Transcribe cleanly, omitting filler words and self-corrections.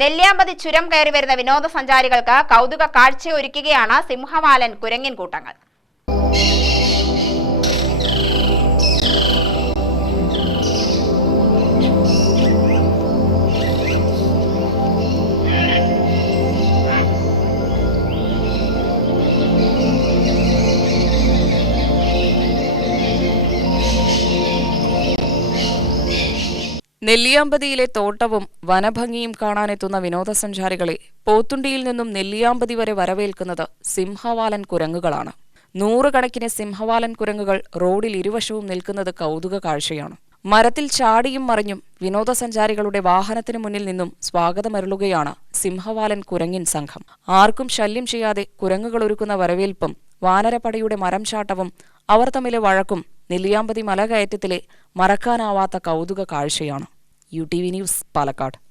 നെല്ലിയാമ്പതി ചുരം കയറി വരുന്ന വിനോദസഞ്ചാരികൾക്ക് കൗതുക കാഴ്ചയൊരുക്കുകയാണ് സിംഹവാലൻ കുരങ്ങിൻ കൂട്ടങ്ങൾ. നെല്ലിയാമ്പതിയിലെ തോട്ടവും വനഭംഗിയും കാണാനെത്തുന്ന വിനോദസഞ്ചാരികളെ പോത്തുണ്ടിയിൽ നിന്നും നെല്ലിയാമ്പതി വരെ വരവേൽക്കുന്നത് സിംഹവാലൻ കുരങ്ങുകളാണ്. നൂറുകണക്കിന് സിംഹവാലൻ കുരങ്ങുകൾ റോഡിൽ ഇരുവശവും നിൽക്കുന്നത് കൗതുക കാഴ്ചയാണ്. മരത്തിൽ ചാടിയും മറിഞ്ഞും വിനോദസഞ്ചാരികളുടെ വാഹനത്തിനു മുന്നിൽ നിന്നും സ്വാഗതമരുളുകയാണ് സിംഹവാലൻ കുരങ്ങിൻ സംഘം. ആർക്കും ശല്യം ചെയ്യാതെ കുരങ്ങുകൾ ഒരുക്കുന്ന വരവേൽപ്പും വാനരപ്പടയുടെ മരം ചാട്ടവും അവർ തമ്മിലെ വഴക്കും നെല്ലിയാമ്പതി മലകയറ്റത്തിലെ മറക്കാനാവാത്ത കൗതുക കാഴ്ചയാണ്. UTV news, Palakkad.